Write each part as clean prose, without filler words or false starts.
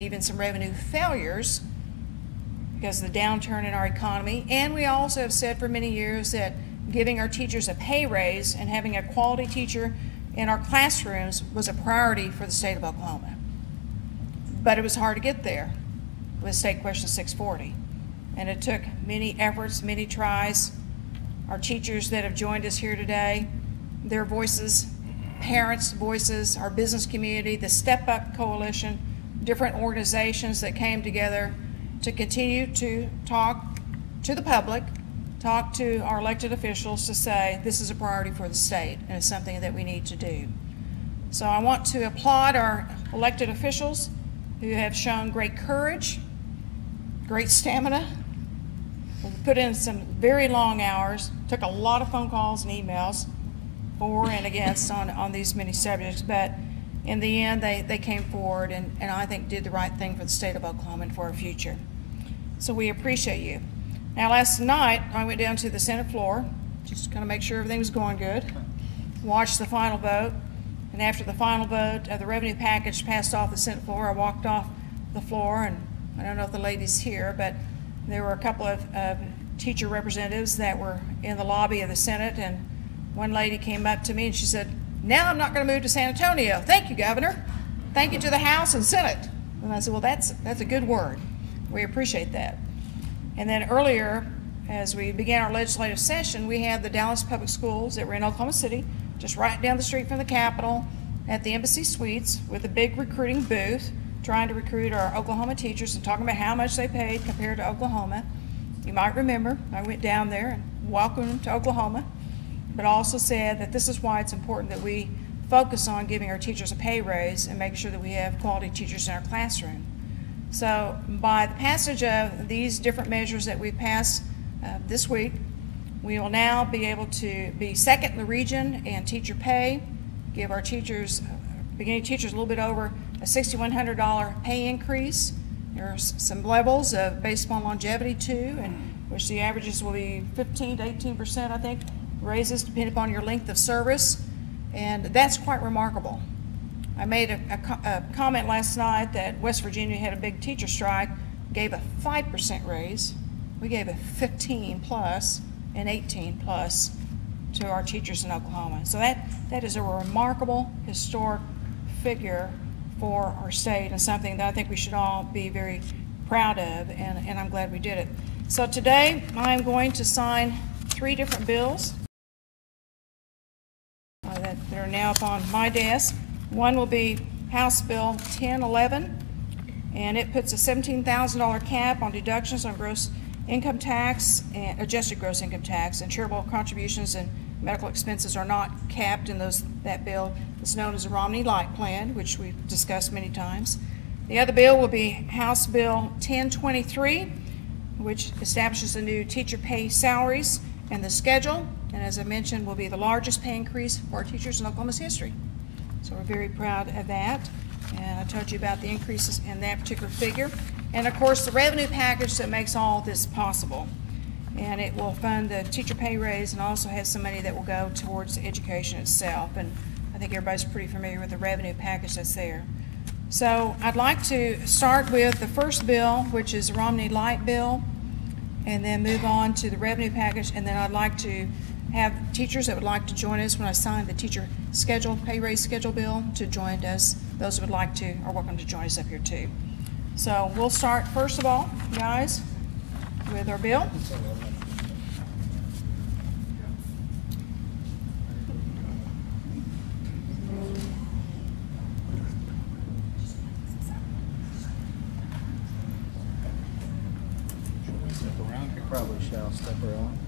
even some revenue failures because of the downturn in our economy. And we also have said for many years that giving our teachers a pay raise and having a quality teacher in our classrooms was a priority for the state of Oklahoma. But it was hard to get there with State Question 640. And it took many efforts, many tries. Our teachers that have joined us here today, their voices, parents' voices, our business community, the Step Up Coalition, different organizations that came together to continue to talk to the public, talk to our elected officials to say this is a priority for the state and it's something that we need to do. So I want to applaud our elected officials who have shown great courage, great stamina, put in some very long hours, took a lot of phone calls and emails for and against on these many subjects, but in the end they came forward and I think did the right thing for the state of Oklahoma and for our future. So we appreciate you. Now last night I went down to the Senate floor just to kind of make sure everything was going good, watched the final vote, and after the final vote the revenue package passed off the Senate floor, I walked off the floor, and I don't know if the lady's here, but there were a couple of teacher representatives that were in the lobby of the Senate, and one lady came up to me and she said, "Now I'm not going to move to San Antonio. Thank you, Governor. Thank you to the House and Senate." And I said, well, that's a good word. We appreciate that. And then earlier, as we began our legislative session, we had the Dallas Public Schools that were in Oklahoma City, just right down the street from the Capitol at the Embassy Suites with a big recruiting booth, trying to recruit our Oklahoma teachers and talking about how much they paid compared to Oklahoma. You might remember I went down there and welcomed them to Oklahoma, but also said that this is why it's important that we focus on giving our teachers a pay raise and make sure that we have quality teachers in our classroom. So by the passage of these different measures that we passed this week, we will now be able to be second in the region in teacher pay, give our teachers, beginning teachers, a little bit over a $6,100 pay increase. There's some levels of based upon longevity too, and which the averages will be 15 to 18%, I think, raises depending upon your length of service, and that's quite remarkable. I made a comment last night that West Virginia had a big teacher strike, gave a 5% raise. We gave a 15 plus and 18 plus to our teachers in Oklahoma. So that is a remarkable historic figure for our state and something that I think we should all be very proud of, and I'm glad we did it. So today I'm going to sign 3 different bills that are now up on my desk. One will be House Bill 1011, and it puts a $17,000 cap on deductions on gross income tax and adjusted gross income tax, and charitable contributions and medical expenses are not capped in that bill. It's known as the Romney Light Plan, which we've discussed many times. The other bill will be House Bill 1023, which establishes the new teacher pay salaries and the schedule, and as I mentioned, will be the largest pay increase for our teachers in Oklahoma's history. So we're very proud of that, and I told you about the increases in that particular figure. And of course, the revenue package that makes all this possible. And it will fund the teacher pay raise and also has some money that will go towards education itself. And I think everybody's pretty familiar with the revenue package that's there. So I'd like to start with the first bill, which is the Romney Light Bill, and then move on to the revenue package, and then I'd like to have teachers that would like to join us when I sign the teacher schedule, pay raise schedule bill, to join us. Those who would like to are welcome to join us up here too. So we'll start first of all, guys, with our bill. Probably shall step around.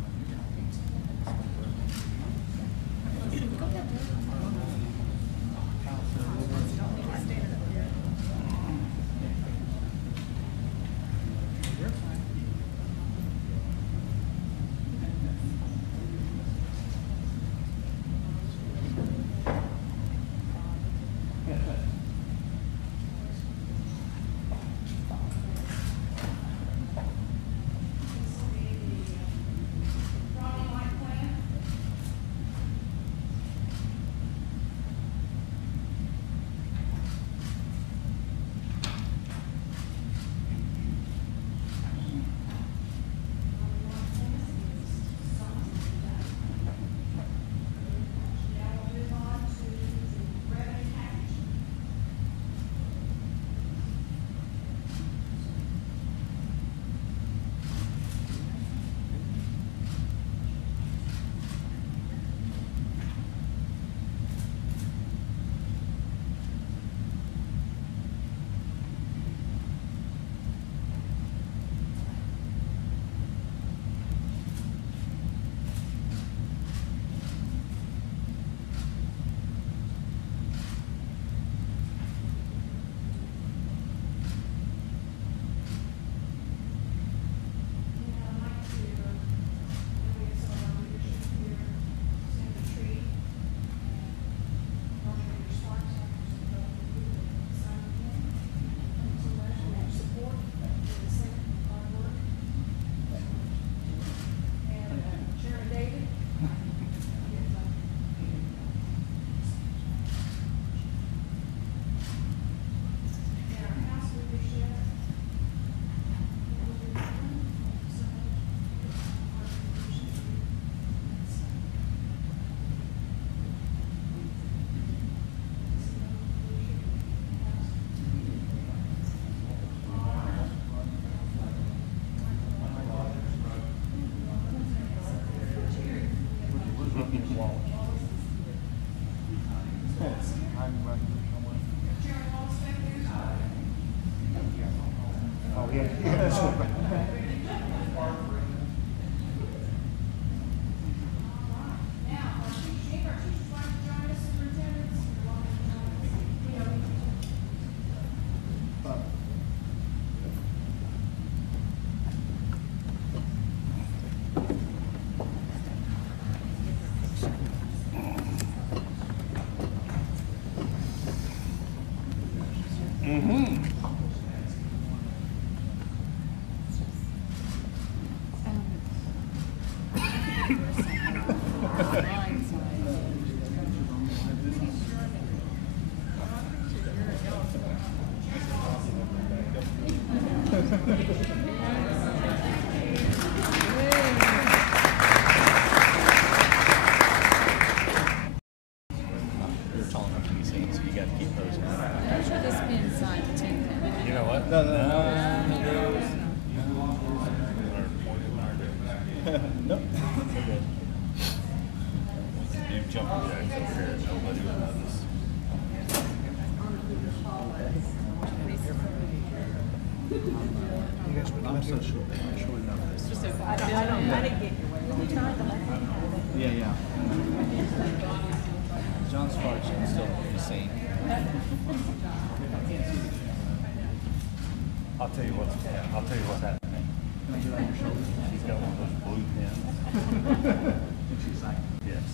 You're tall enough to be seen, so you got to keep those. This pin signed the 10th. You know what? No. Nope. Okay. You jumping jacks over here. Nobody will notice. You guys would I'm so short. I'm short enough. Just a I didn't get Yeah. John Sparks can still be seen. I'll tell you what's happening. Can I do it on your shoulder? She's got one of those blue pins. She's like, Yes.